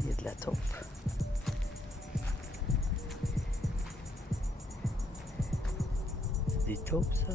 il y a de la taupe. Des taupes, ça?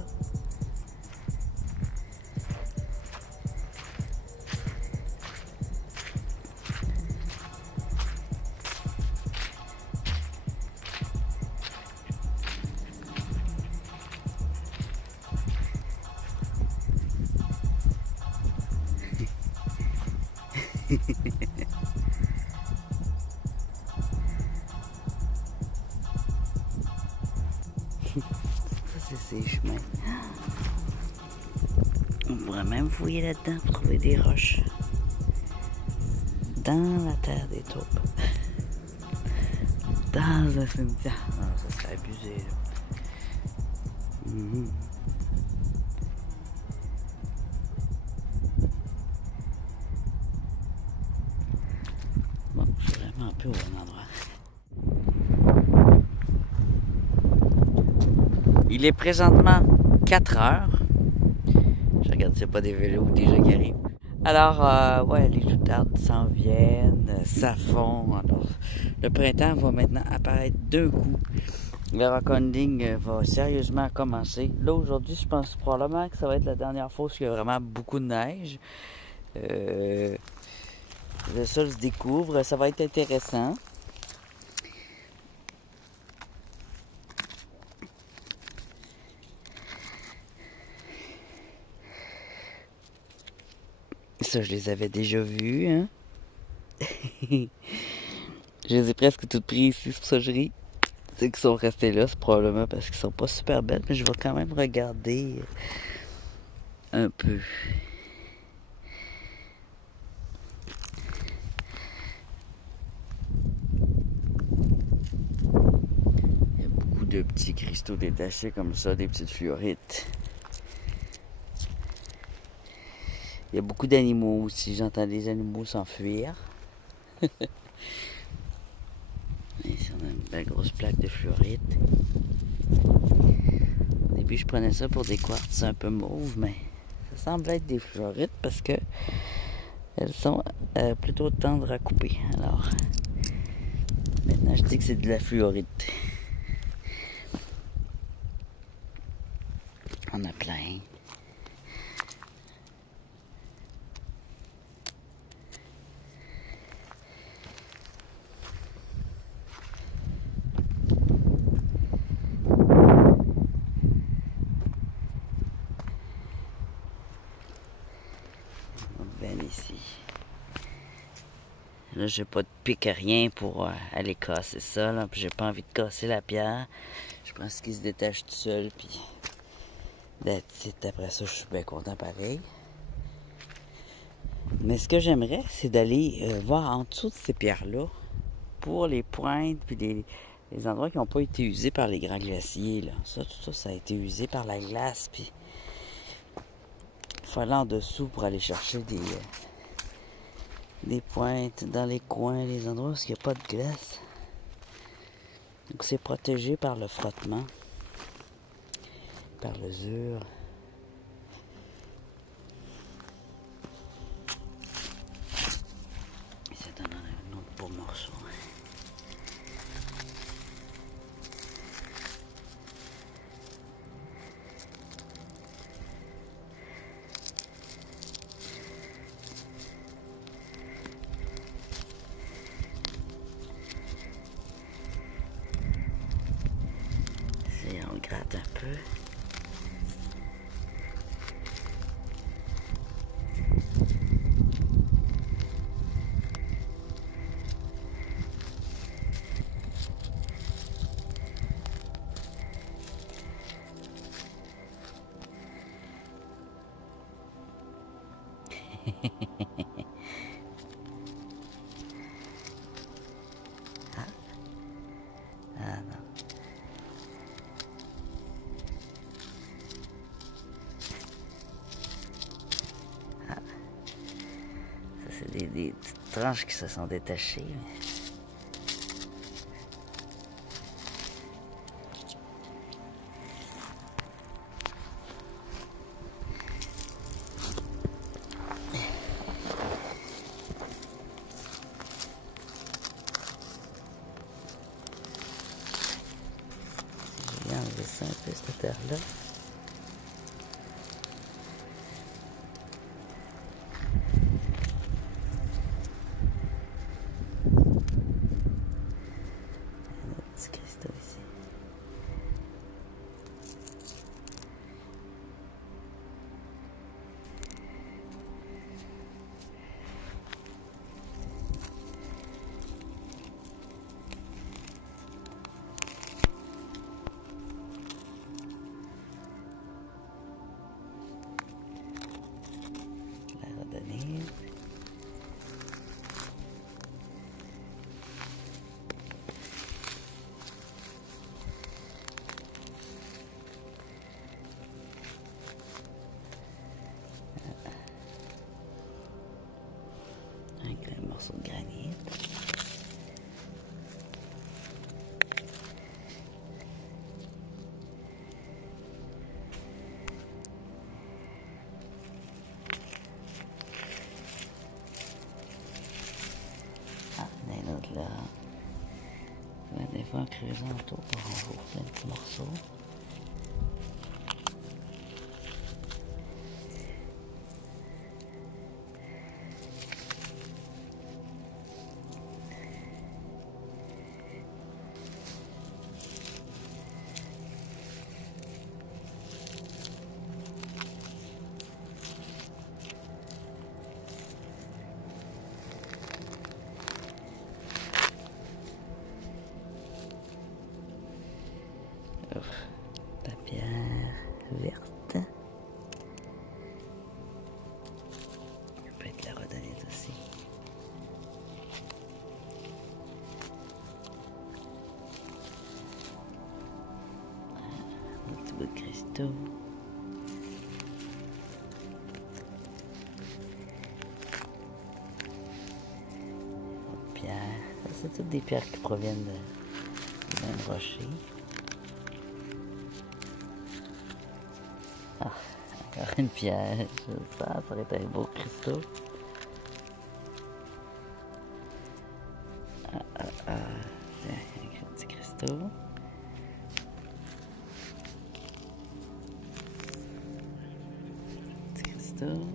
Ça, c'est ses chemins. On pourrait même fouiller là-dedans pour trouver des roches. Dans la terre des taupes. Dans un cimetière. Non, ça serait abusé, là. Bon, je suis vraiment un peu au bon endroit. Il est présentement 4 heures. Je regarde s'il n'y a pas des vélos déjà qui arrivent. Alors, ouais, les joutardes s'en viennent, ça fond. Alors, le printemps va maintenant apparaître d'un coup. Le rock-hunting va sérieusement commencer. Là, aujourd'hui, je pense probablement que ça va être la dernière fois où il y a vraiment beaucoup de neige. Le sol se découvre, ça va être intéressant. Ça, je les avais déjà vus, hein? Je les ai presque toutes prises ici, c'est pour ça que je ris. Ceux qui sont restés là, c'est probablement parce qu'ils sont pas super belles, mais je vais quand même regarder un peu. Il y a beaucoup de petits cristaux détachés comme ça, des petites fluorites. Il y a beaucoup d'animaux aussi, j'entends des animaux s'enfuir. Ici, on a une belle grosse plaque de fluorite. Au début, je prenais ça pour des quartz un peu mauves, mais ça semble être des fluorites parce que elles sont plutôt tendres à couper. Alors, maintenant, je dis que c'est de la fluorite. On a plein. Ici. Là, j'ai pas de pic à rien pour aller casser ça. Là. Puis j'ai pas envie de casser la pierre. Je pense qu'il se détache tout seul. Puis après ça, je suis bien content pareil. Mais ce que j'aimerais, c'est d'aller voir en dessous de ces pierres-là pour les pointes puis les endroits qui n'ont pas été usés par les grands glaciers. Là. Ça, tout ça, ça a été usé par la glace. Puis il faut aller en dessous pour aller chercher des pointes dans les coins, les endroits où il n'y a pas de glace. Donc c'est protégé par le frottement, par l'usure. Et ça donne un autre beau morceau. On gratte un peu. Ah non. C'est des petites tranches qui se sont détachées. enlever ça un peu, cette terre-là. Un petit cristaux ici. La rhodonite. Avec un morceau de granit. Ah, il y en a un autre là. Ouais, des fois en creusant autour, on va faire un petit morceau. La pierre verte. Ça peut être la rhodonite aussi. Un petit bout de cristaux. Autre pierre. Ça, c'est toutes des pierres qui proviennent du même rocher. Ah, encore une piège. Ça aurait été un beau cristaux. Tiens, un petit cristaux. Petit cristaux.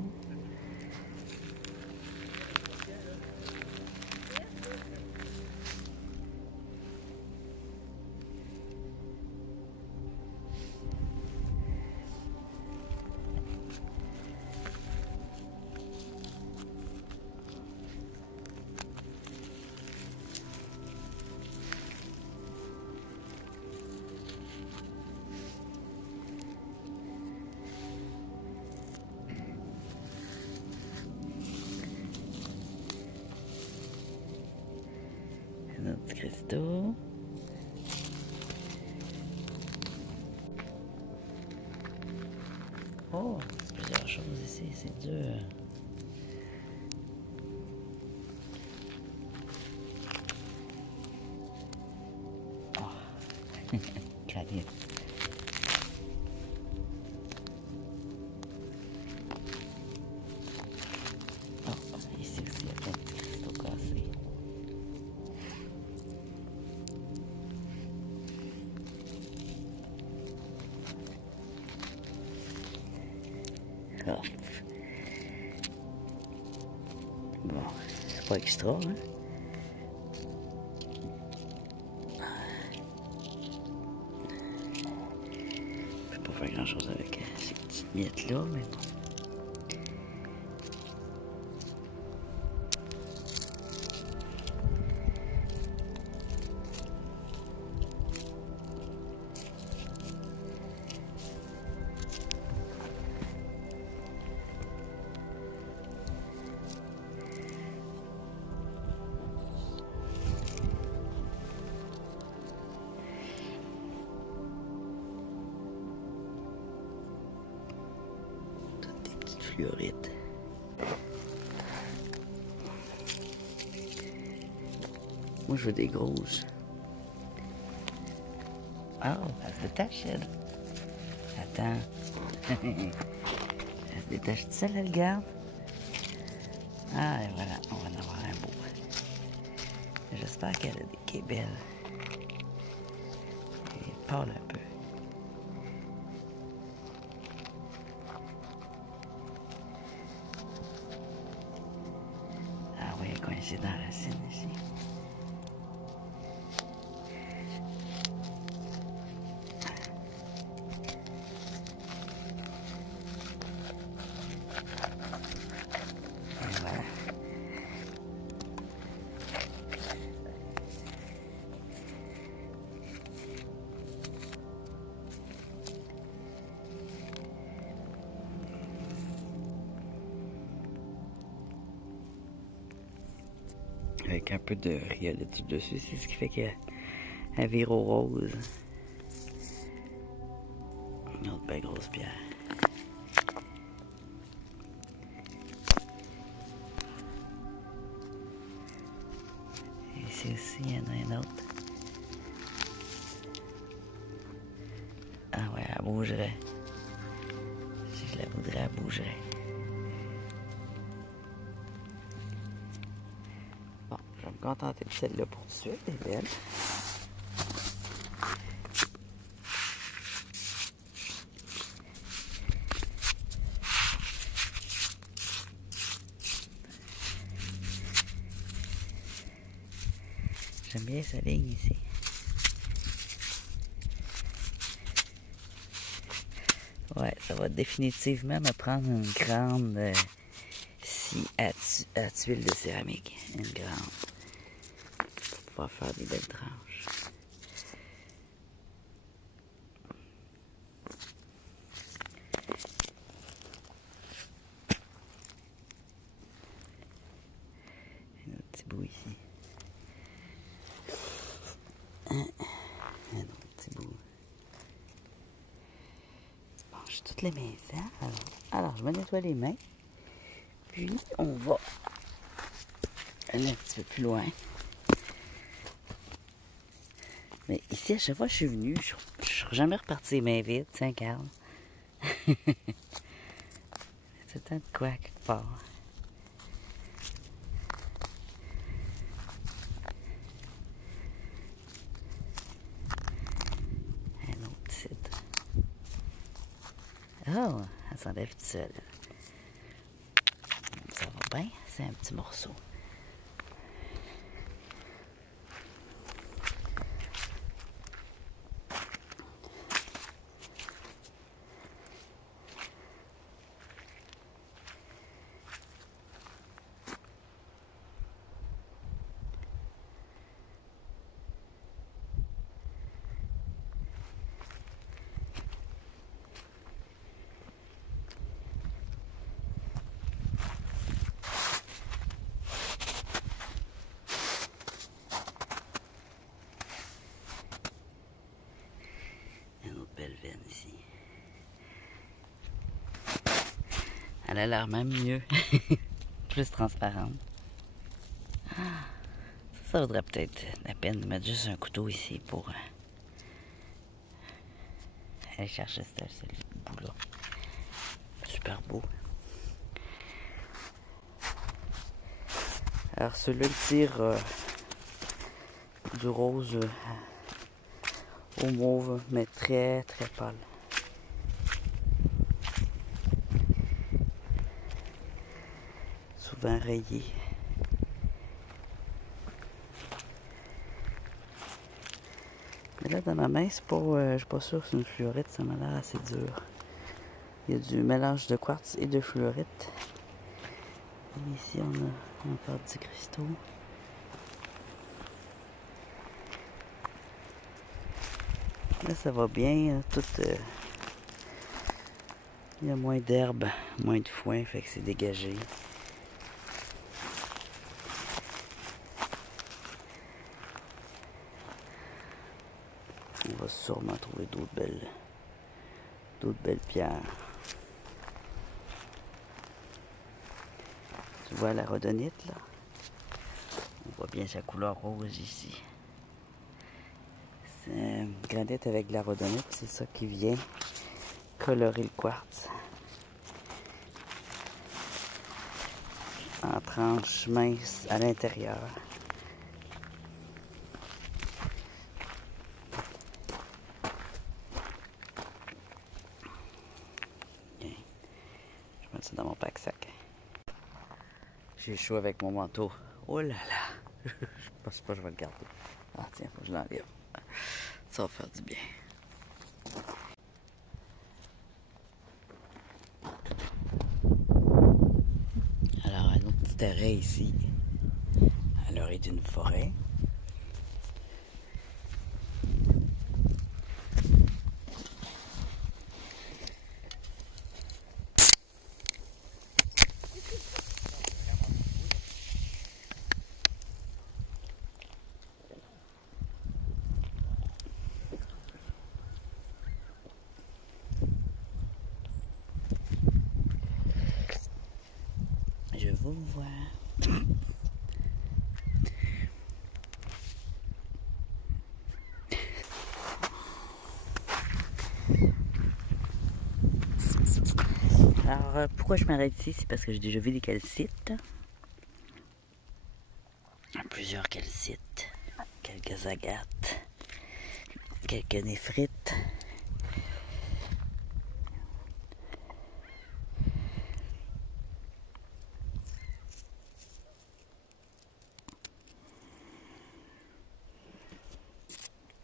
Un autre petit cristaux. Oh, plusieurs choses ici, c'est dur. Oh, granit. Oh, ici aussi, il y a plein de petits cristaux cassés. Oh. Bon, c'est pas extra, hein? Je peux pas faire grand chose avec ces petites miettes-là, mais bon. Fluorite. Moi, je veux des grosses. Ah, elle se détache, elle. Attends. Elle se détache de ça, elle le garde. Ah, et voilà, on va en avoir un beau. J'espère qu'elle est belle. Elle pâle un peu. C'est dans la racine ici. Et voilà. Avec un peu de rhyolite dessus, c'est ce qui fait qu'elle vire au rose. Une autre belle grosse pierre. Et ici aussi, il y en a un autre. Ah ouais, elle bougerait. Si je la voudrais, elle bougerait. Bon, je vais me contenter de celle-là pour tout de suite, elle est belle. J'aime bien sa ligne ici. Ouais, ça va définitivement me prendre une grande scie à tuile de céramique. Une grande. Pour pouvoir faire des belles tranches. Un autre petit bout ici. Un autre petit bout. Bon, j'ai toutes les mains sales. Alors, je me nettoie les mains. Puis, on va aller un petit peu plus loin. Mais ici, à chaque fois que je suis venue, je ne suis jamais repartie les mains vides. Tiens, Carl. C'est tant de quoi quelque part. Un autre cidre. Oh, elle s'enlève toute seule. Ça va bien, c'est un petit morceau. Belle veine ici. Elle a l'air même mieux. Plus transparente. Ça vaudrait peut-être la peine de mettre juste un couteau ici pour aller chercher ce bout-là. Super beau. Alors celui-là tire du rose au mauve, mais très très pâle. Souvent rayé. Mais là dans ma main, c'est pas, je suis pas sûre que c'est une fluorite, ça m'a l'air assez dur. Il y a du mélange de quartz et de fluorite. Et ici on a encore des cristaux. Là, ça va bien. Il y a moins d'herbe, moins de foin, fait que c'est dégagé. On va sûrement trouver d'autres belles pierres. Tu vois la rhodonite, là? On voit bien sa couleur rose ici. C'est granit avec de la rhodonite, c'est ça qui vient colorer le quartz. En tranches minces à l'intérieur. Je vais mettre ça dans mon pack-sac. J'ai chaud avec mon manteau Oh là là. Je pense pas que je vais le garder. Ah tiens, faut que je l'enlève. Ça va faire du bien. Alors, un autre petit arrêt ici, à l'orée d'une forêt. Je vous vois. Alors, pourquoi je m'arrête ici? C'est parce que j'ai déjà vu des calcites. Plusieurs calcites. Quelques agates. Quelques néphrites.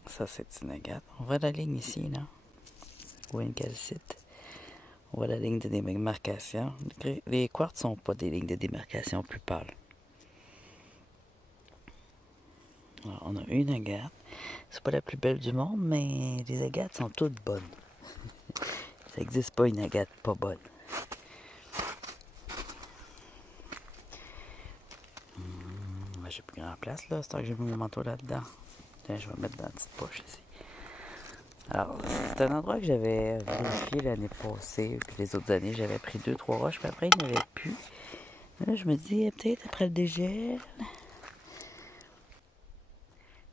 Ça, c'est une agate. On voit la ligne ici, là. Ou une calcite. On voit la ligne de démarcation. Les quartz sont pas des lignes de démarcation plus pâles. Alors, on a une agate. C'est pas la plus belle du monde, mais les agates sont toutes bonnes. Ça n'existe pas une agate pas bonne. J'ai plus grand place, là. C'est que j'ai mis mon manteau là-dedans. Tiens, je vais le mettre dans la petite poche ici. Alors, c'est un endroit que j'avais vérifié l'année passée, puis les autres années, j'avais pris 2-3 roches, puis après, il n'y en avait plus. Là, je me dis, peut-être après le dégel.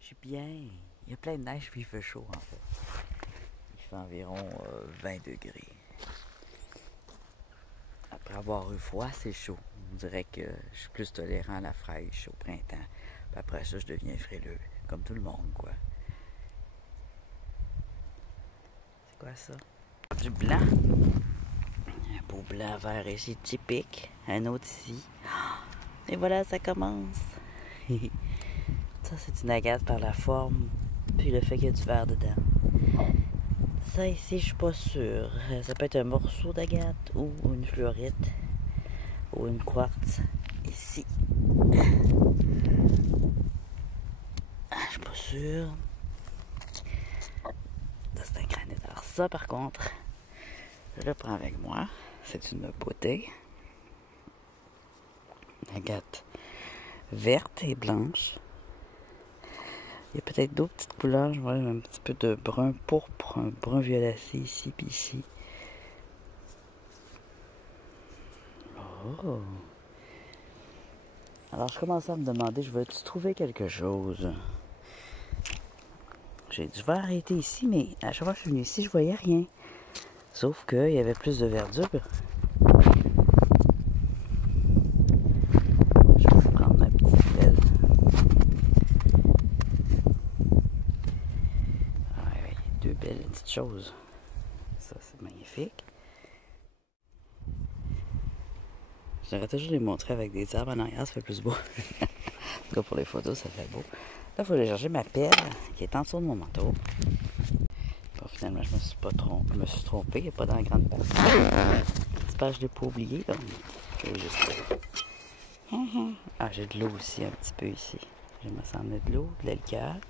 Je suis bien. Il y a plein de neige, puis il fait chaud, en fait. Il fait environ 20 degrés. Après avoir eu froid, c'est chaud. On dirait que je suis plus tolérant à la fraîche au printemps. Puis après ça, je deviens frileux, comme tout le monde, quoi. C'est quoi ça? Du blanc. Un beau blanc vert ici, typique. Un autre ici. Et voilà, ça commence. Ça, c'est une agate par la forme, puis le fait qu'il y a du vert dedans. Ça ici, je suis pas sûre. Ça peut être un morceau d'agate ou une fluorite ou une quartz ici. Je suis pas sûre. Ça, c'est un granit. Alors ça, par contre, je le prends avec moi. C'est une beauté. Agate verte et blanche. Il y a peut-être d'autres petites couleurs. Je vois un petit peu de brun pourpre, un brun violacé ici puis ici. Oh! Alors je commençais à me demander, je vais-tu trouver quelque chose? J'ai dit, je vais arrêter ici, mais à chaque fois que je suis venue ici, je voyais rien. Sauf qu'il y avait plus de verdure. Je vais prendre ma petite belle. Ah oui, deux belles petites choses. Ça, c'est magnifique. J'aurais toujours les montrer avec des arbres en arrière, ça fait plus beau. En tout cas, pour les photos, ça fait beau. Là, il faut aller chercher ma pelle qui est en dessous de mon manteau. Bon, finalement, je me suis trompé. Il n'y a pas dans la grande page. Cette page, je ne l'ai pas oubliée. Là. Je vais juste... Ah, j'ai de l'eau aussi, un petit peu ici. Je me sens de l'eau, de l'alcool.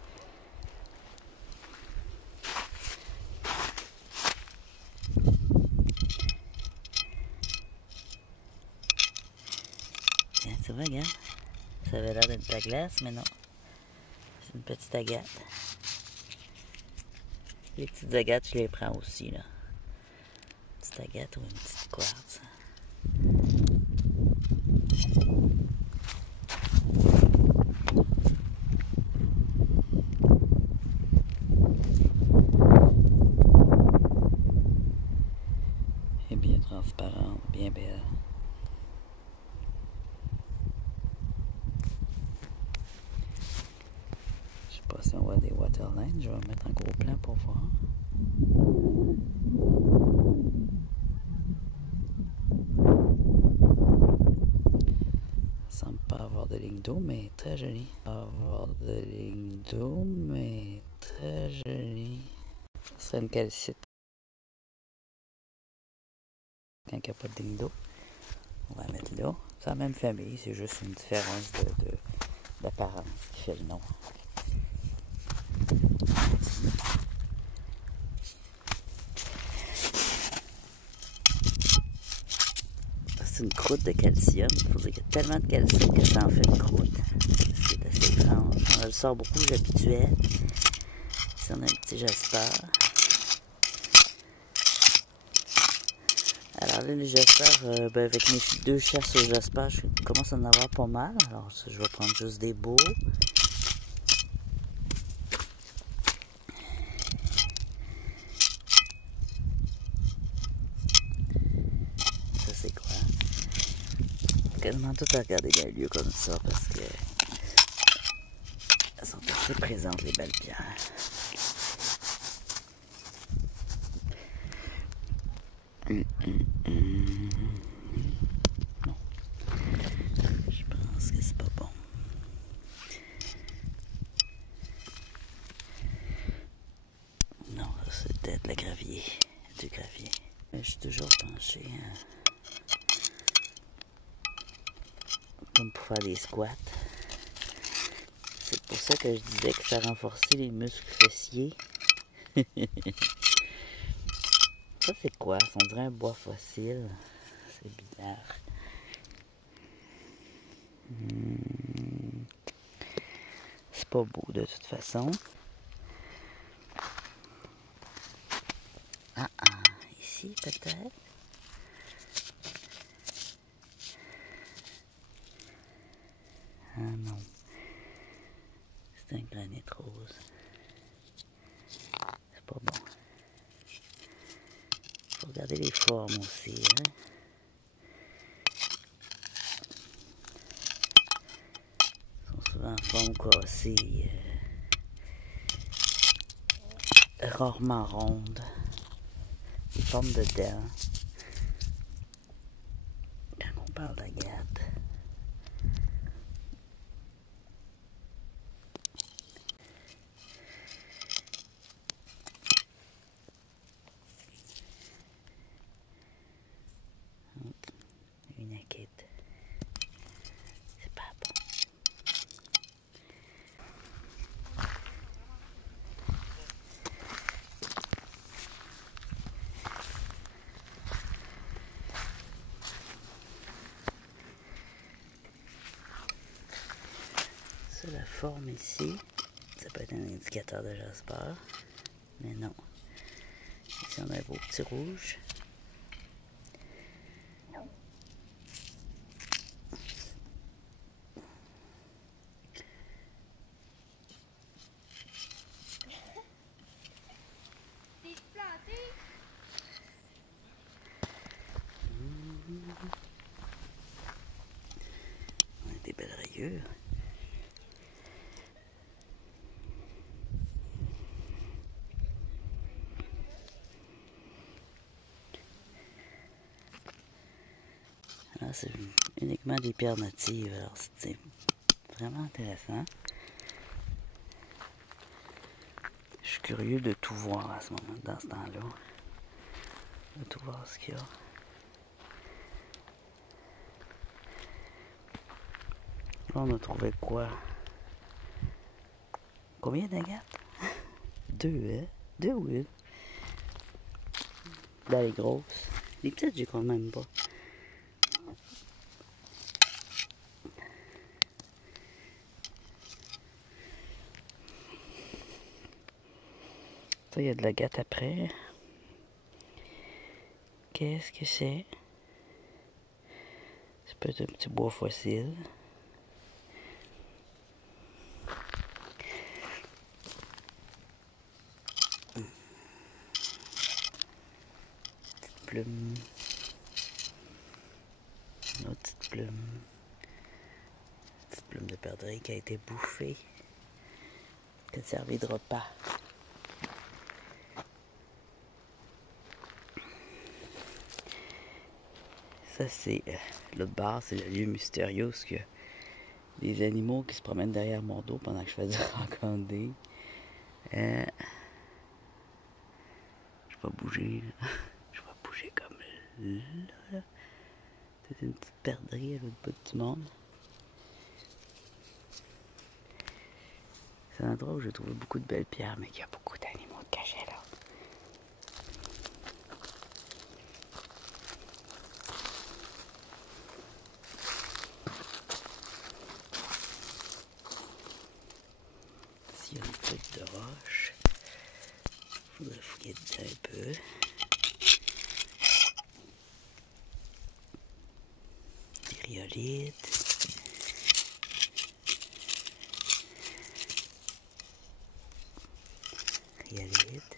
Tiens, tu vois, regarde. Ça avait l'air d'être de la glace, mais non. C'est une petite agate. Les petites agates, je les prends aussi, là. Une petite agate ou une petite quartz. Et bien transparente, bien belle. Je sais pas si on voit des waterlines. Je vais mettre en gros plan pour voir. Il semble pas avoir de lignes d'eau, mais très joli. Avoir des lignes d'eau, mais très joli. Ce serait une calcite. Quand il n'y a pas de ligne d'eau, on va mettre là. C'est la même famille, c'est juste une différence d'apparence qui fait le nom. C'est une croûte de calcium. Il faut dire qu'il y a tellement de calcium que ça en fait une croûte. C'est assez étrange. On le sort beaucoup, j'habituais. Ici, on a un petit jasper. Alors là, le jasper, avec mes 2 chasses au jasper, je commence à en avoir pas mal. Alors ça, je vais prendre juste des beaux. Ça, c'est quoi? Quasiment tout à regarder dans les lieux comme ça parce que elles sont assez présentes, les belles pierres. Non. Je pense que c'est pas bon. Non, ça c'est peut-être le gravier. Du gravier. Mais je suis toujours penché comme pour faire des squats. C'est pour ça que je disais que ça renforçait les muscles fessiers. Ça c'est quoi? Ça dirait un bois fossile. C'est bizarre. C'est pas beau de toute façon. Ah ah, ici peut-être? Ah non. C'est un granit rose. C'est pas bon. Faut regarder les formes aussi, hein? Ils sont souvent en forme cassée. Rarement rondes. Des formes de dents. Quand on parle d'agate. Une agate. C'est pas bon. Ça, la forme ici, ça peut être un indicateur de jasper, mais non. Ici, on a un beau petit rouge. On a des belles rayures. Alors, c'est uniquement des pierres natives, alors c'est vraiment intéressant. Je suis curieux de tout voir à ce moment, dans ce temps-là. De tout voir ce qu'il y a. Là, on a trouvé quoi? Combien d'agates? 2, hein? 2 ou 1? Dans les grosses. Les petites, j'y crois même pas. Ça, il y a de l'agate après. Qu'est-ce que c'est? Ça peut être un petit bois fossile. Petite plume. Une autre petite plume. Petite plume de perdrix qui a été bouffée. Qui a servi de repas. Ça, c'est l'autre barre, c'est le lieu mystérieux. des animaux qui se promènent derrière mon dos pendant que je fais du rock-on-day. Je vais bouger, là. Je vais bouger comme là. C'est une petite perdrix à l'autre bout du monde. C'est un endroit où j'ai trouvé beaucoup de belles pierres, mais qu'il y a beaucoup d'animaux de cachés là. S'il y a une plaque de roche, il faudrait fouiller dedans un peu. Des rhyolites. Rhyolite.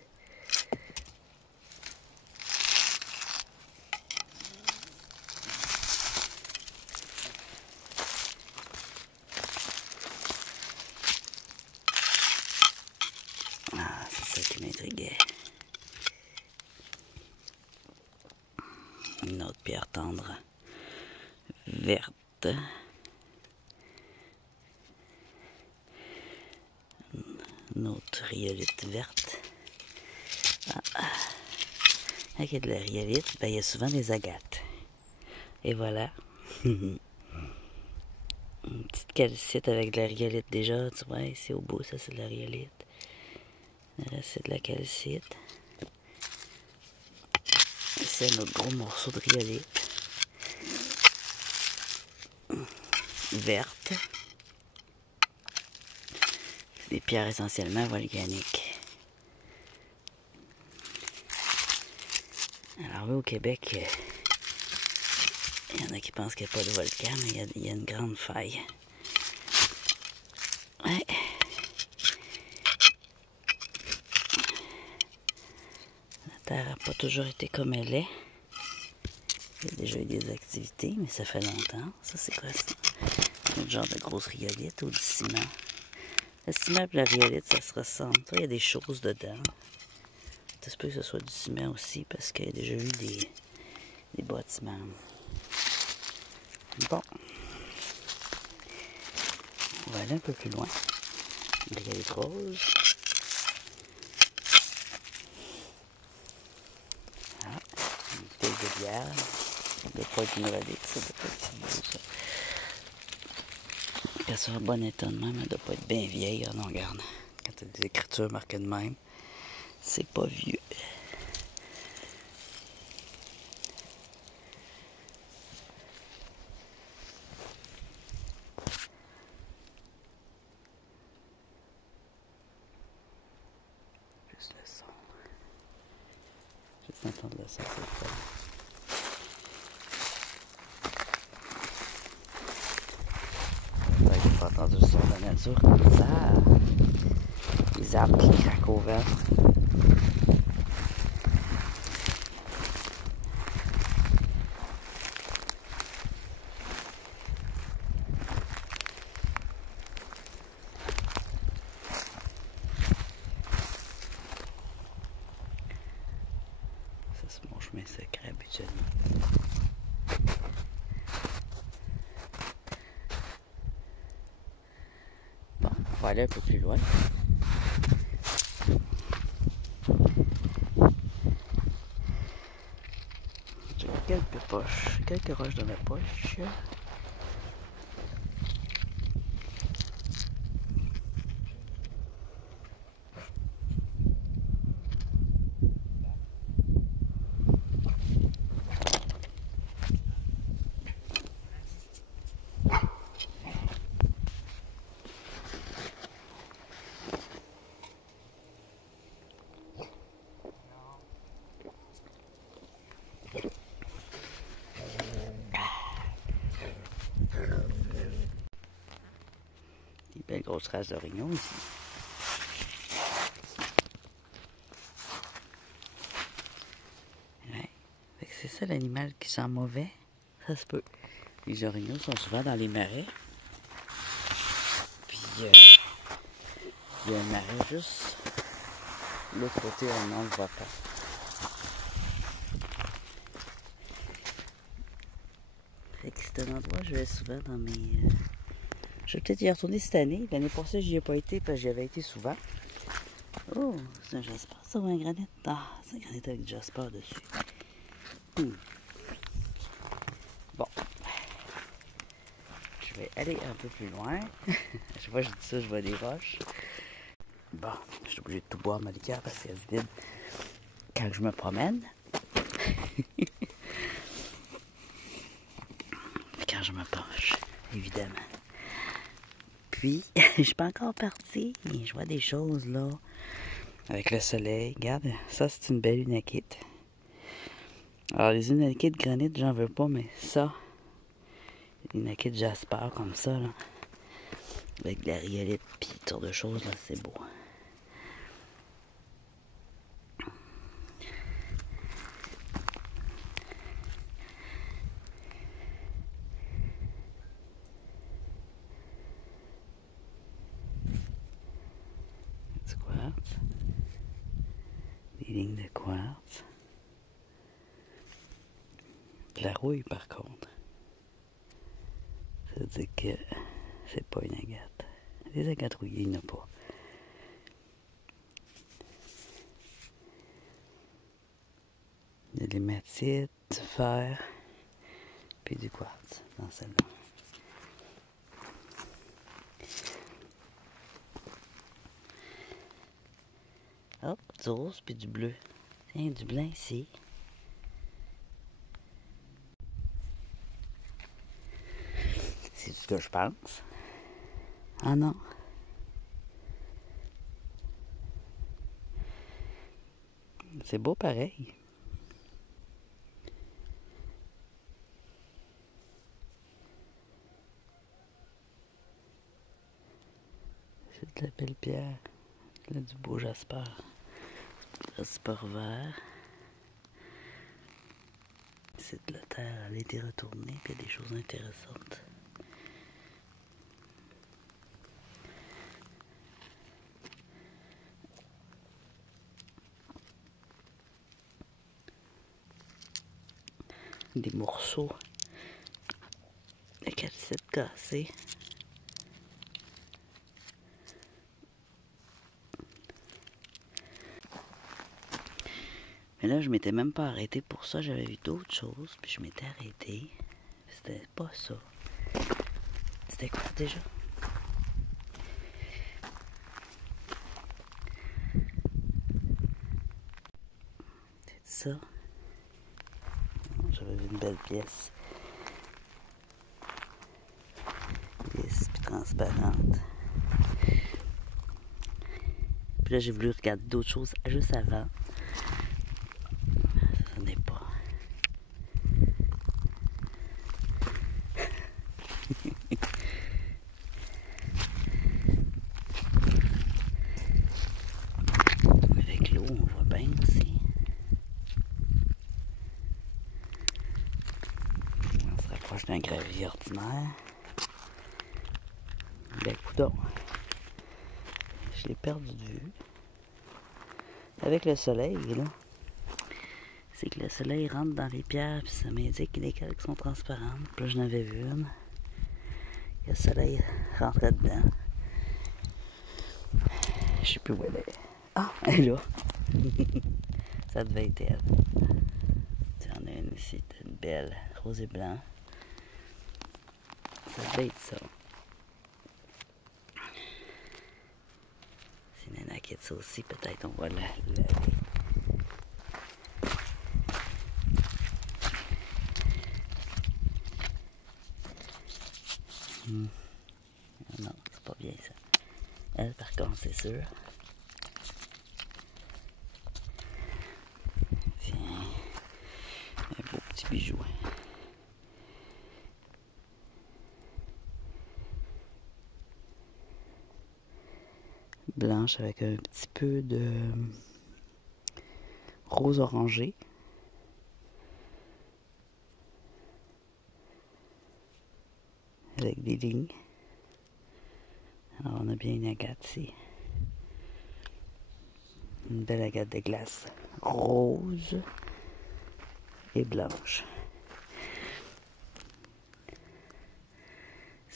Ah, c'est ça qui m'intriguait. Une autre pierre tendre, verte. Une autre rhyolite verte. Avec de la rhyolite, ben, il y a souvent des agates. Et voilà. Une petite calcite avec de la rhyolite déjà. Tu vois, ici au bout, ça c'est de la rhyolite. Là, c'est de la calcite. C'est un autre gros morceau de rhyolite. Verte. C'est des pierres essentiellement volcaniques. Alors oui, au Québec, il y en a qui pensent qu'il n'y a pas de volcan, mais il y a une grande faille. Ouais. La Terre n'a pas toujours été comme elle est. Il y a déjà eu des activités, mais ça fait longtemps. Ça, c'est quoi ça? Un autre genre de grosse rhyolite ou du ciment. Le ciment et la rhyolite, ça se ressemble. Il y a des choses dedans. Ça se peut que ce soit du ciment aussi, parce qu'il y a déjà eu des bâtiments. Bon. On va aller un peu plus loin. Rhyolite rose. Ah, une bouteille de bière. Ça ne doit pas être une relique, ça doit pas être beau, ça. Qu'elle soit en bon état de même, elle ne doit pas être bien vieille. Ah non, regarde. Quand tu as des écritures marquées de même, c'est pas vieux. Juste le son. Juste entendre le son, c'est fun. J'espère que j'ai pas entendu le son de la nature comme ça. Les arbres qui craquent au vent. Ça, c'est mon chemin secret habituellement. Bon, on va aller un peu plus loin. J'ai quelques poches, quelques roches dans la poche. Des belles grosses races d'orignaux ici. Ouais. C'est ça l'animal qui sent mauvais. Ça se peut. Les orignaux sont souvent dans les marais. Puis il y a un marais juste de l'autre côté, on en le voit pas. C'est un endroit où je vais souvent dans mes... Je vais peut-être y retourner cette année. L'année passée, j'y ai pas été parce que j'y avais été souvent. Oh, c'est un jasper, ça, ou un granit? Ah, c'est un granit avec du jasper dessus. Bon. Je vais aller un peu plus loin. Je sais pas, je dis ça, je vois des roches. Bon, je suis obligé de tout boire ma liqueur parce qu'elle se vide quand je me promène. Quand je me penche, évidemment. Puis, je suis pas encore partie. Je vois des choses là. Avec le soleil. Regarde, ça c'est une belle unakite. Alors, les unakites granit, j'en veux pas, mais ça, une unakite jasper comme ça, là. Avec de la rhyolite pis toutes sortes de choses, là, c'est beau. Du quartz. Des lignes de quartz. De la rouille, par contre. Ça veut dire que c'est pas une agate. Les agates rouillées, il n'y en a pas. Il y a de l'hématite, du fer, puis du quartz dans celle-là. Hop, du rose puis du bleu. Tiens, du blanc ici. C'est ce que je pense. Ah non. C'est beau pareil. C'est de la belle pierre. Là, du beau jasper. Jasper vert. C'est de la terre, elle a été retournée, puis il y a des choses intéressantes. Des morceaux de calcite cassé. Mais là, je m'étais même pas arrêtée pour ça. J'avais vu d'autres choses, puis je m'étais arrêtée. C'était pas ça. C'était quoi déjà? C'est ça. J'avais vu une belle pièce. Lisse puis transparente. Puis là, j'ai voulu regarder d'autres choses juste avant. Ça n'est pas. Avec l'eau, on voit bien aussi. On se rapproche d'un gravier ordinaire. Ben, coudonc. Je l'ai perdu de vue. Avec le soleil, là, c'est que le soleil rentre dans les pierres, puis ça m'indique que les calques sont transparentes. Puis là, j'en avais vu une. Le soleil rentrait dedans. Je sais plus où elle est. Ah, elle est là. Ça devait être elle. Il y en a une ici, une belle, rose et blanc. Ça devait être ça. C'est une anakite, ça aussi, peut-être, on va la laver. Non, c'est pas bien ça. Elle, par contre, c'est sûr. Tiens, un beau petit bijou. Blanche avec un petit peu de rose orangé. Avec des lignes. Alors, on a bien une agate ici. Une belle agate de glace rose et blanche.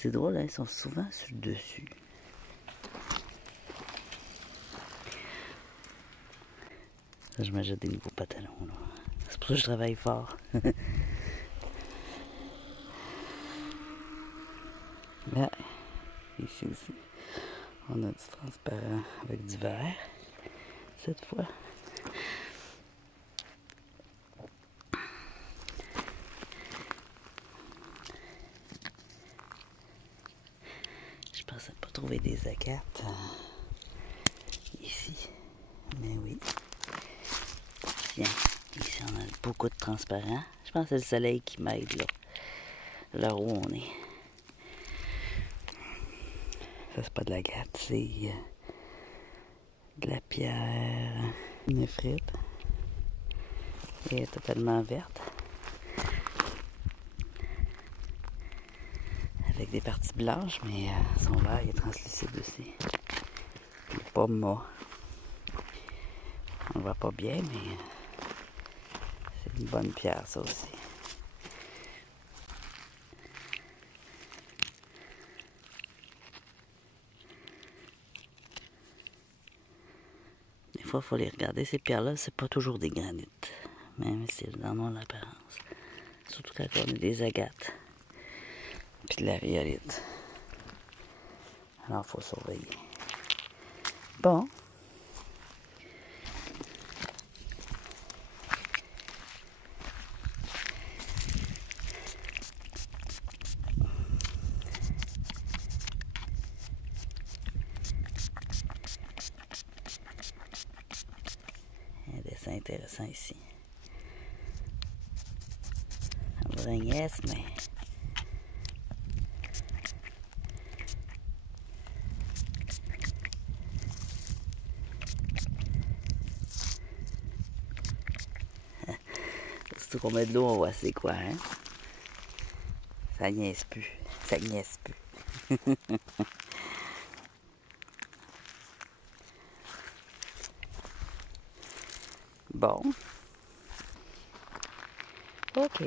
C'est drôle, hein, ils sont souvent sur le dessus. Là, je m'achète des nouveaux pantalons. C'est pour ça que je travaille fort. Mais ici aussi, on a du transparent avec du vert cette fois. Je pensais pas trouver des agates ici, mais oui. Tiens, ici on a beaucoup de transparent. Je pense que c'est le soleil qui m'aide là où on est. Ça c'est pas de l'agate, c'est de la pierre néphrite. Elle est totalement verte. Avec des parties blanches, mais son vert est translucide aussi. Il n'est pas mat. On ne voit pas bien, mais c'est une bonne pierre, ça aussi. Des fois, il faut les regarder. Ces pierres-là, c'est pas toujours des granites, même si elles en ont l'apparence. Surtout quand on a des agates. Puis de la rhyolite. Alors, il faut surveiller. Bon. Un dessin intéressant ici. Un vrai niaise, mais... Surtout qu'on met de l'eau, on voit c'est quoi, hein? Ça niaise plus. Ça niaise plus. Bon. OK.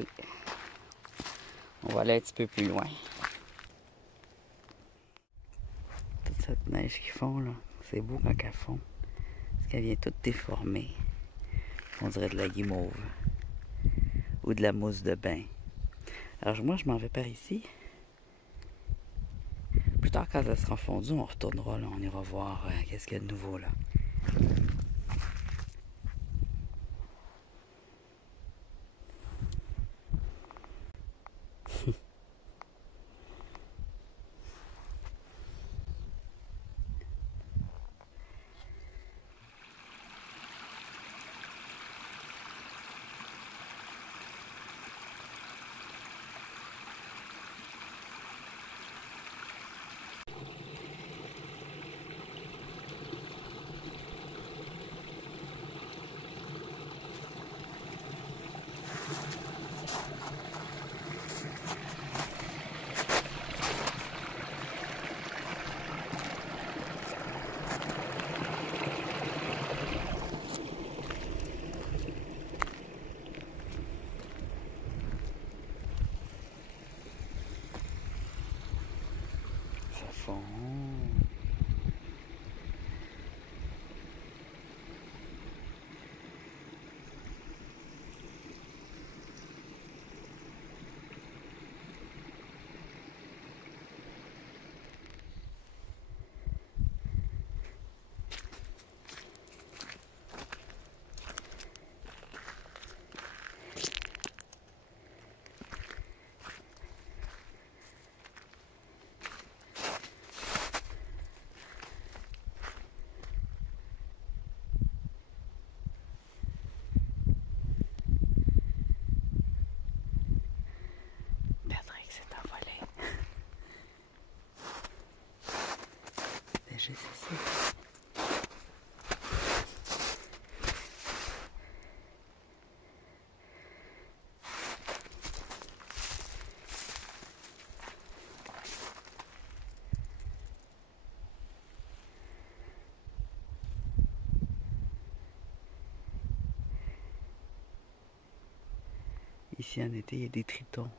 On va aller un petit peu plus loin. Toute cette neige qu'ils font, là, c'est beau quand elles fond. Parce qu'elle vient toute déformée. On dirait de la guimauve. Ou de la mousse de bain. Alors moi, je m'en vais par ici. Plus tard, quand elle sera fondue, on retournera, là, on ira voir qu'est-ce qu'il y a de nouveau, là. Ça fond. C'est ça. Ici en été, il y a des tritons.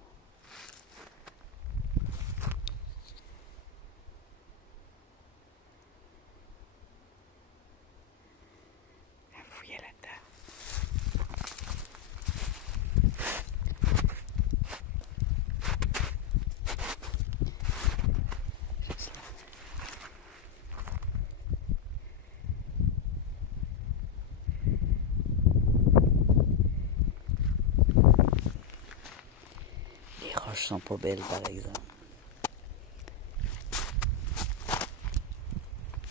sont pas belles, par exemple.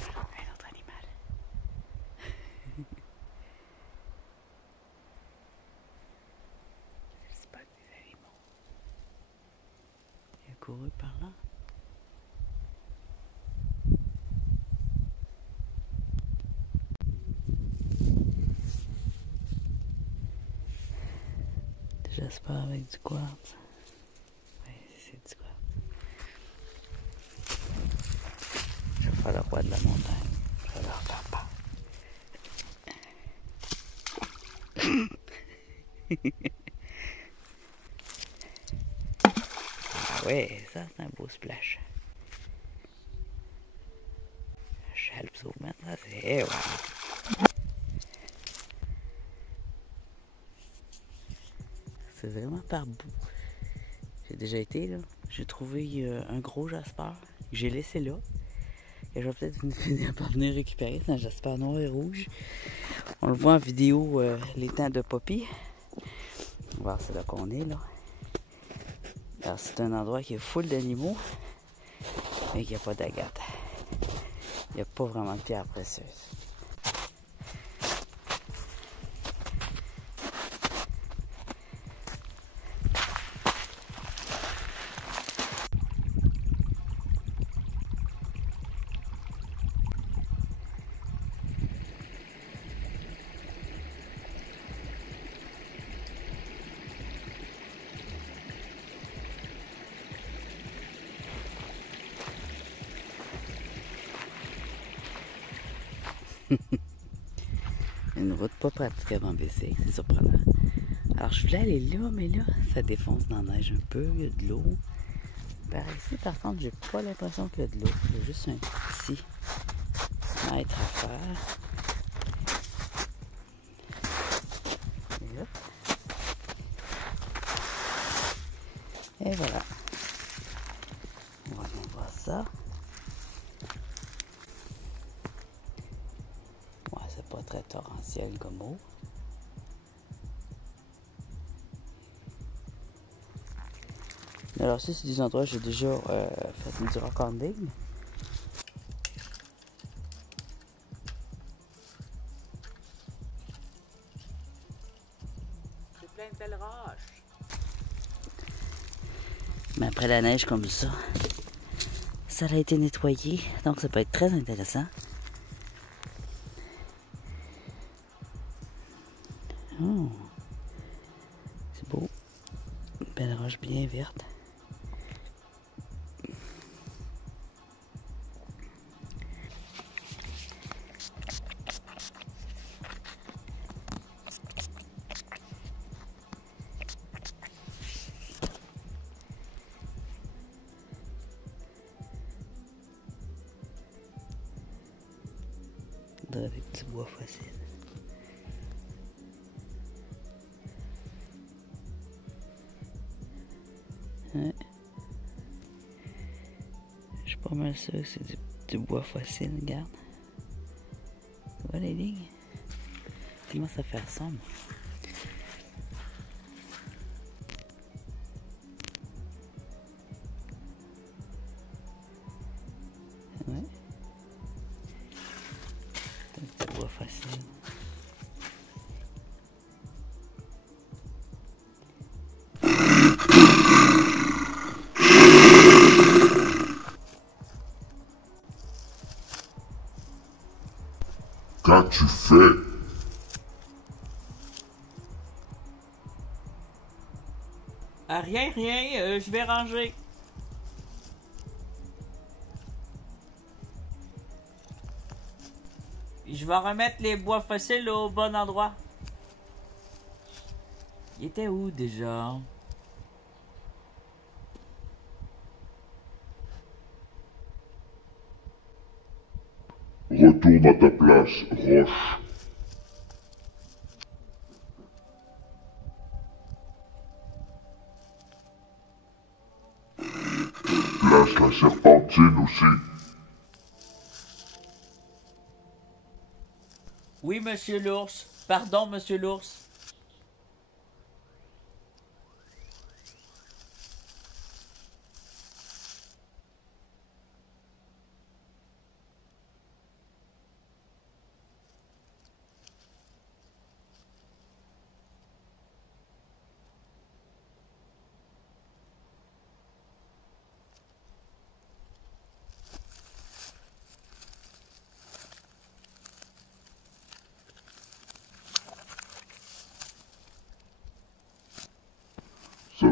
Un autre animal. C'est le spot des animaux. Il a couru par là. J'espère avec du quartz. Oui, c'est du quartz. Je vais faire le roi de la montagne. Je vais leur faire peur. Ah ouais, ça c'est un beau splash. Chalpso, maintenant c'est... Ouais. C'est vraiment par bout. J'ai déjà été là. J'ai trouvé un gros jasper que j'ai laissé là. Et je vais peut-être finir par venir récupérer. C'est un jasper noir et rouge. On le voit en vidéo les temps de Poppy. On va voir c'est là qu'on est là. Alors c'est un endroit qui est full d'animaux. Mais qui n'y a pas d'agate. Il n'y a pas vraiment de pierres précieuses. Une route pas pratique avant BC, c'est surprenant. Alors je voulais aller là, mais là, ça défonce dans la neige un peu, il y a de l'eau. Par ici, par contre, j'ai pas l'impression qu'il y a de l'eau. Il y a juste un petit mètre à faire. Et hop. Et voilà. On va aller voir ça. Ouais, c'est pas très torrentiel comme eau. Alors ça, c'est des endroits où j'ai déjà fait du rock-climbing. C'est plein de belles roches. Mais après la neige comme ça a été nettoyé, donc ça peut être très intéressant. Oh, c'est beau. Une belle roche bien verte. Des petits bois fossiles. Ouais. Je suis pas mal sûr que c'est du bois fossile, regarde. Tu vois les lignes? Comment ça fait ça, moi? Ouais. C'est du bois facile. Qu'as-tu fait? Ah, rien, je vais ranger. Je vais remettre les bois fossiles au bon endroit. Il était où déjà? Retourne à ta place, Roche. Place la serpentine aussi. Oui, monsieur l'ours. Pardon, monsieur l'ours.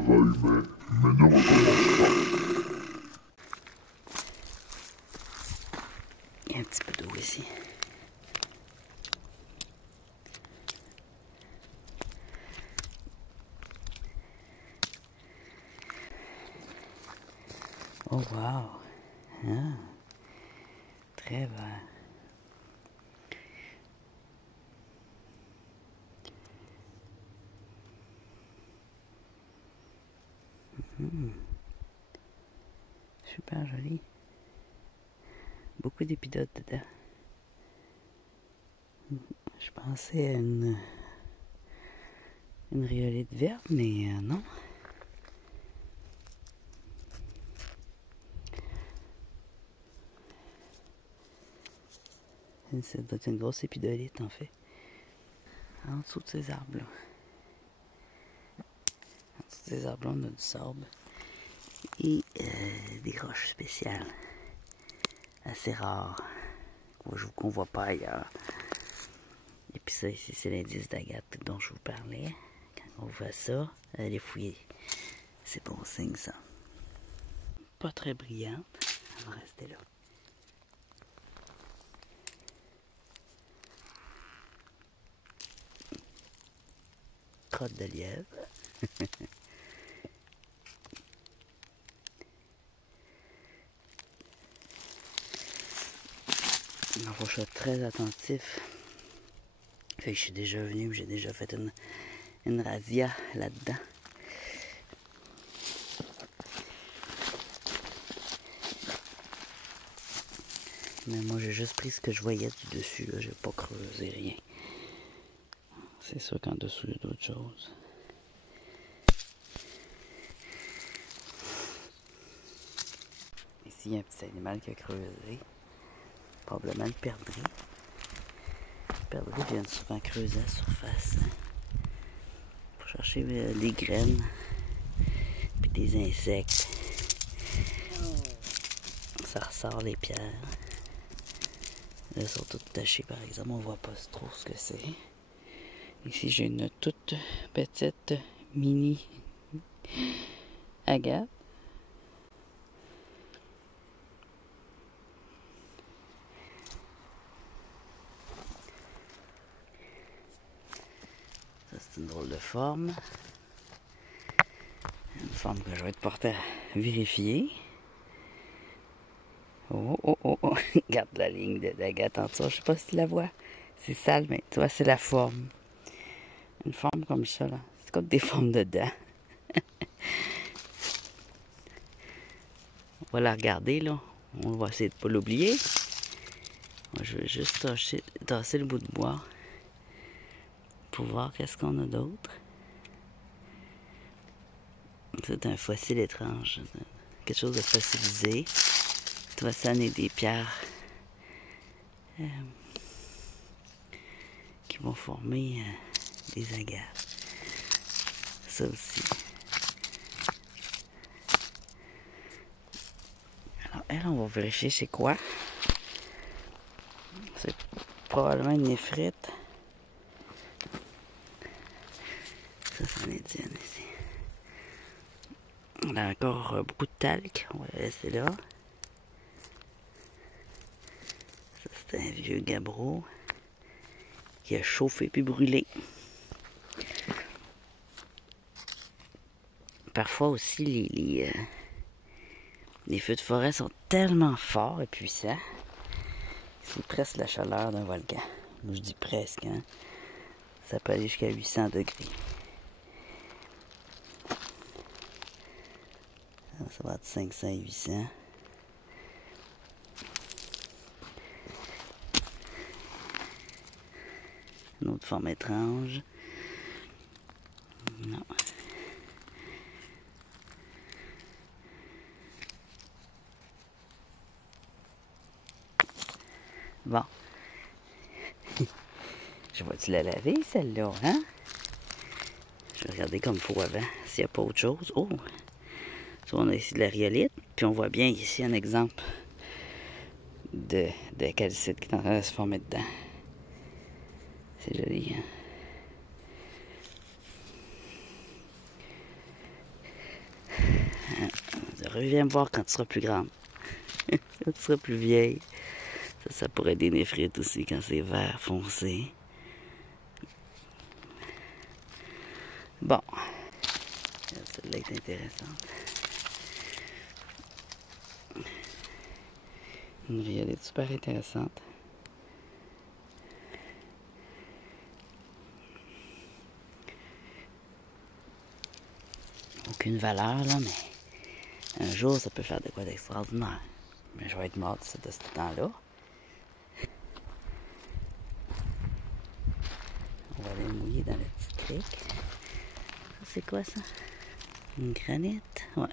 mais ne recommence pas. Il y a un petit peu d'eau ici. Oh wow! Ah, très vert. Super joli. Beaucoup d'épidotes dedans. Je pensais à une rhyolite verte, mais non. Ça doit être une grosse épidolite en fait. En dessous de ces arbres-là. En dessous de ces arbres-là, on a du sable. Et des roches spéciales. Assez rares. Qu'on voit pas ailleurs. Et puis ça ici, c'est l'indice d'agate dont je vous parlais. Quand on voit ça, allez fouiller. C'est bon signe ça. Pas très brillante. Elle va rester là. Crotte de lièvre. Il faut que je sois très attentif. Fait que je suis déjà venu, j'ai déjà fait une razzia là-dedans. Mais moi j'ai juste pris ce que je voyais du dessus, là, j'ai pas creusé rien. C'est sûr qu'en dessous il y a d'autres choses. Ici il y a un petit animal qui a creusé. Probablement le perdrix. Le perdrix vient souvent creuser à la surface. Pour chercher les graines. Puis des insectes. Ça ressort les pierres. Là, elles sont toutes tachées par exemple, on voit pas trop ce que c'est. Ici j'ai une toute petite mini agate. Ça c'est une drôle de forme. Une forme que je vais être porté à vérifier. Oh, oh, oh, oh. Regarde la ligne d'agate en dessous. Je sais pas si tu la vois. C'est sale, mais tu vois, c'est la forme. Une forme comme ça, là. C'est comme des formes de dents. On va la regarder, là. On va essayer de ne pas l'oublier. Je vais juste tasser le bout de bois pour voir qu'est-ce qu'on a d'autre. C'est un fossile étrange. Quelque chose de fossilisé. Tu vois, ça n'est des pierres qui vont former des agates. Ça aussi. Alors, elle, on va vérifier c'est quoi. C'est probablement une néphrite. Ça, c'en est une ici. On a encore beaucoup de talc. On va la laisser là. Ça, c'est un vieux gabbro qui a chauffé puis brûlé. Parfois aussi, les feux de forêt sont tellement forts et puissants. C'est presque la chaleur d'un volcan. Moi, je dis presque, hein. Ça peut aller jusqu'à 800 degrés. Ça va être 500 et 800. Une autre forme étrange. Non. Bon. Je vais-tu la laver, celle-là, hein? Je vais regarder comme il faut avant, s'il n'y a pas autre chose. Oh! So, on a ici de la rhyolite, puis on voit bien ici un exemple de calcite qui est en train de se former dedans. C'est joli, hein? reviens me voir quand tu seras plus grande. Quand tu seras plus vieille. Ça pourrait être des néphrites aussi quand c'est vert foncé. Bon. Celle-là est intéressante. Une violette super intéressante. Aucune valeur, là, mais un jour, ça peut faire de quoi d'extraordinaire. Mais je vais être morte de ce temps-là. On va aller mouiller dans la petite crique. C'est quoi ça? Une granite? Ouais.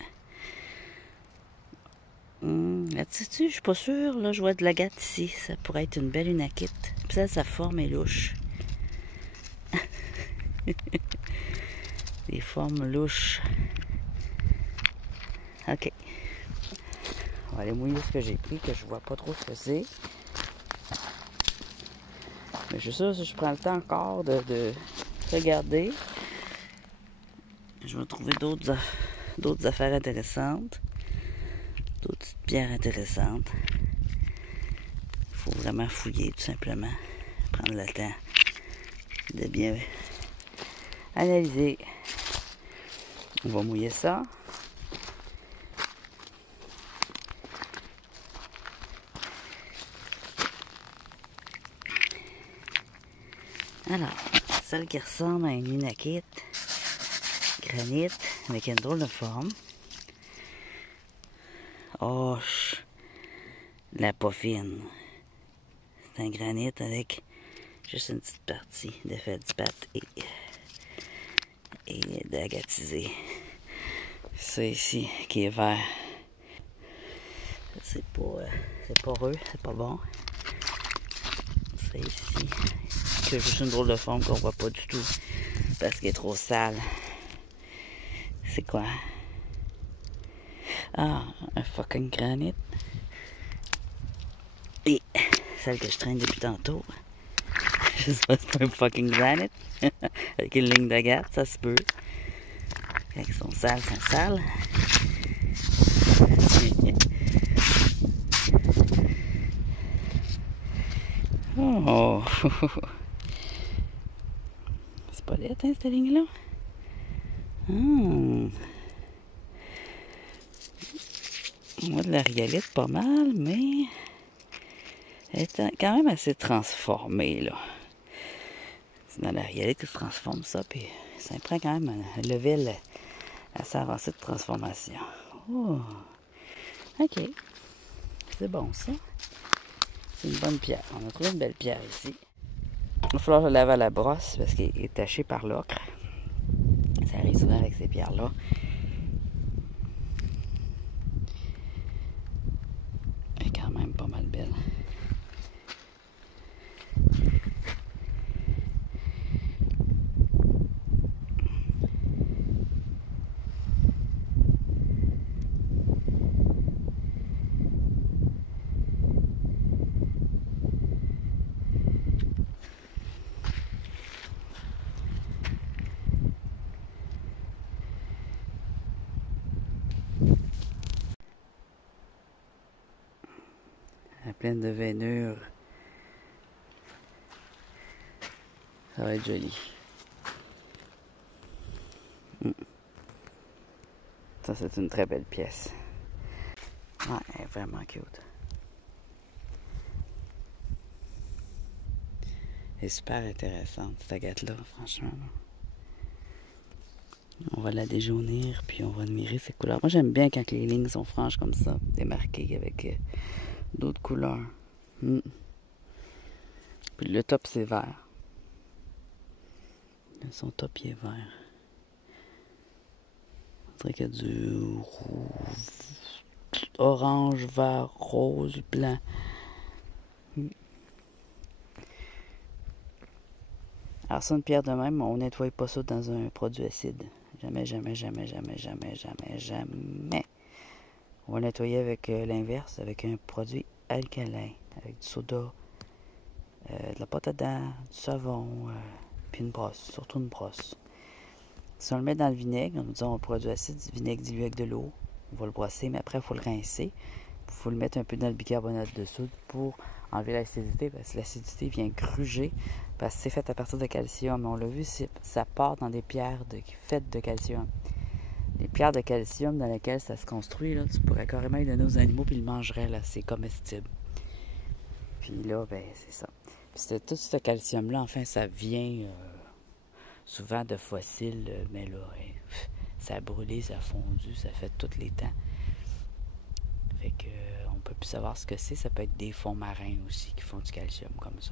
Là-dessus, je suis pas sûre. Là, je vois de l'agate ici. Ça pourrait être une belle unakite. Puis ça, sa forme est louche. Des formes louches. OK. On va aller mouiller ce que j'ai pris, que je vois pas trop ce que c'est. Mais je suis sûre, si je prends le temps encore de regarder, je vais trouver d'autres affaires intéressantes. D'autres petites pierres intéressantes. Il faut vraiment fouiller, tout simplement. Prendre le temps de bien analyser. On va mouiller ça. Alors, celle qui ressemble à une unakite, granit, avec une drôle de forme. Hoche, la poffine. C'est un granit avec juste une petite partie de feldspathe et d'agatisé. Ça ici qui est vert. C'est poreux, c'est pas bon. Ça ici, qui a juste une drôle de forme qu'on voit pas du tout parce qu'elle est trop sale. C'est quoi? Ah, un fucking granit. Et celle que je traîne depuis tantôt. Je sais pas si c'est un fucking granit. Avec une ligne d'agate, ça se peut. Quand ils sont sales, Oh! C'est pas laid, hein, cette ligne-là? Moi, de la rhyolite, pas mal, mais elle est quand même assez transformée, là. C'est dans la rhyolite qui se transforme ça, puis ça prend quand même un level assez avancé de transformation. Oh! OK. C'est bon, ça. C'est une bonne pierre. On a trouvé une belle pierre ici. Il va falloir que je la lave à la brosse parce qu'elle est tachée par l'ocre. Ça arrive souvent avec ces pierres-là. Elle est quand même pas mal belle. Pleine de veinures. Ça va être joli. Ça, c'est une très belle pièce. Ouais, elle est vraiment cute. Elle est super intéressante, cette agate-là, franchement. On va la déjaunir, puis on va admirer ses couleurs. Moi, j'aime bien quand les lignes sont franches comme ça, démarquées avec d'autres couleurs. Puis le top, c'est vert. Son top, il est vert. On dirait qu'il y a du rouge, orange, vert, rose, blanc. Alors ça, une pierre de même, on nettoie pas ça dans un produit acide. Jamais, jamais, jamais, jamais, jamais, jamais, jamais. On va nettoyer avec l'inverse, avec un produit alcalin, avec du soda, de la pâte à dents, du savon, puis une brosse, surtout une brosse. Si on le met dans le vinaigre, nous disons un produit acide, du vinaigre dilué avec de l'eau, On va le brosser, mais après, il faut le rincer. Il faut le mettre un peu dans le bicarbonate de soude pour enlever l'acidité, parce que l'acidité vient gruger, parce que c'est fait à partir de calcium. On l'a vu, ça part dans des pierres faites de calcium. Les pierres de calcium dans lesquelles ça se construit, là, tu pourrais carrément les donner aux animaux puis ils le mangeraient, là, c'est comestible. Puis là, ben, c'est ça. Puis tout ce calcium-là, enfin, ça vient souvent de fossiles, mais là, ça a brûlé, ça a fondu, ça fait tous les temps. Fait que on peut plus savoir ce que c'est. Ça peut être des fonds marins aussi qui font du calcium comme ça.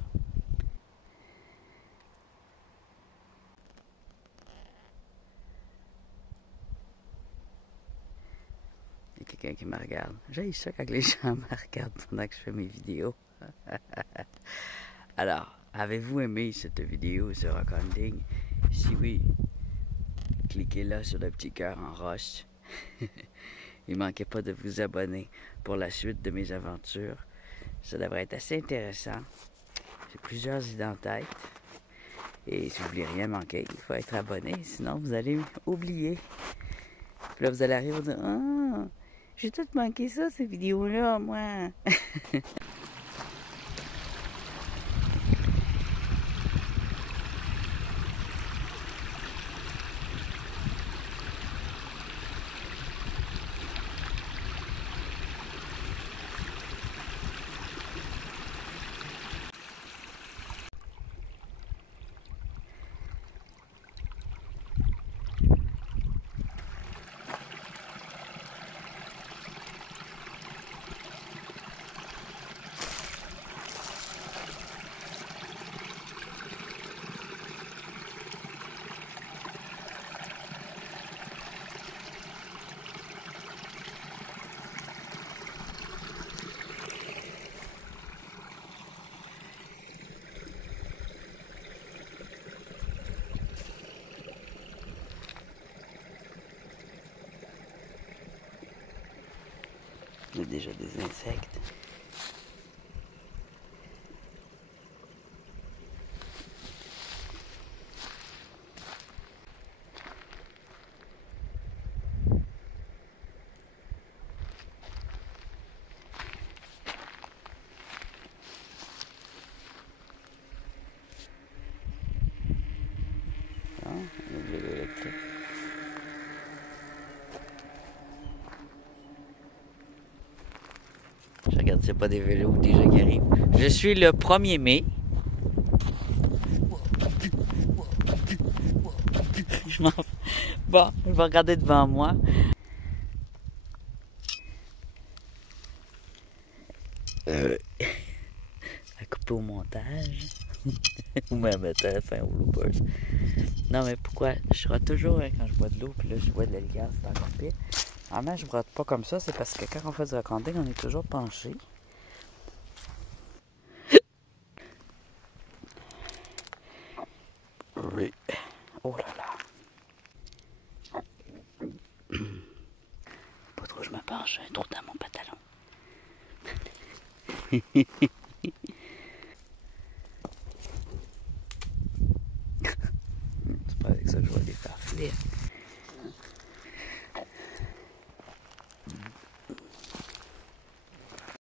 Il y a quelqu'un qui me regarde. J'ai ça quand les gens me regardent pendant que je fais mes vidéos. Alors, avez-vous aimé cette vidéo sur rock hunting? Si oui, cliquez là sur le petit cœur en roche. Il ne manquait pas de vous abonner pour la suite de mes aventures. Ça devrait être assez intéressant. J'ai plusieurs idées en tête. Et si vous ne voulez rien manquer, il faut être abonné, sinon vous allez oublier. Puis là, vous allez arriver et vous dire « Ah, j'ai tout manqué ça, ces vidéos-là, moi! » Il y a déjà des insectes. Ah, on a de l'eau électrique. Je regarde s'il n'y a pas des vélos déjà qui arrivent. Je suis le 1er mai. Bon, je vais regarder devant moi. À couper au montage. Ou même mettre à la fin au bloopers. Non, mais pourquoi? Je rate toujours quand je bois de l'eau, puis là, je bois de l'alligator, c'est encore pire. Normalement, je ne brotte pas comme ça, c'est parce que quand on fait du raconting, on est toujours penché. Oui. Oh là là. Pas trop, je me penche, un trou dans mon pantalon. C'est pas avec ça que je vais les faire flip.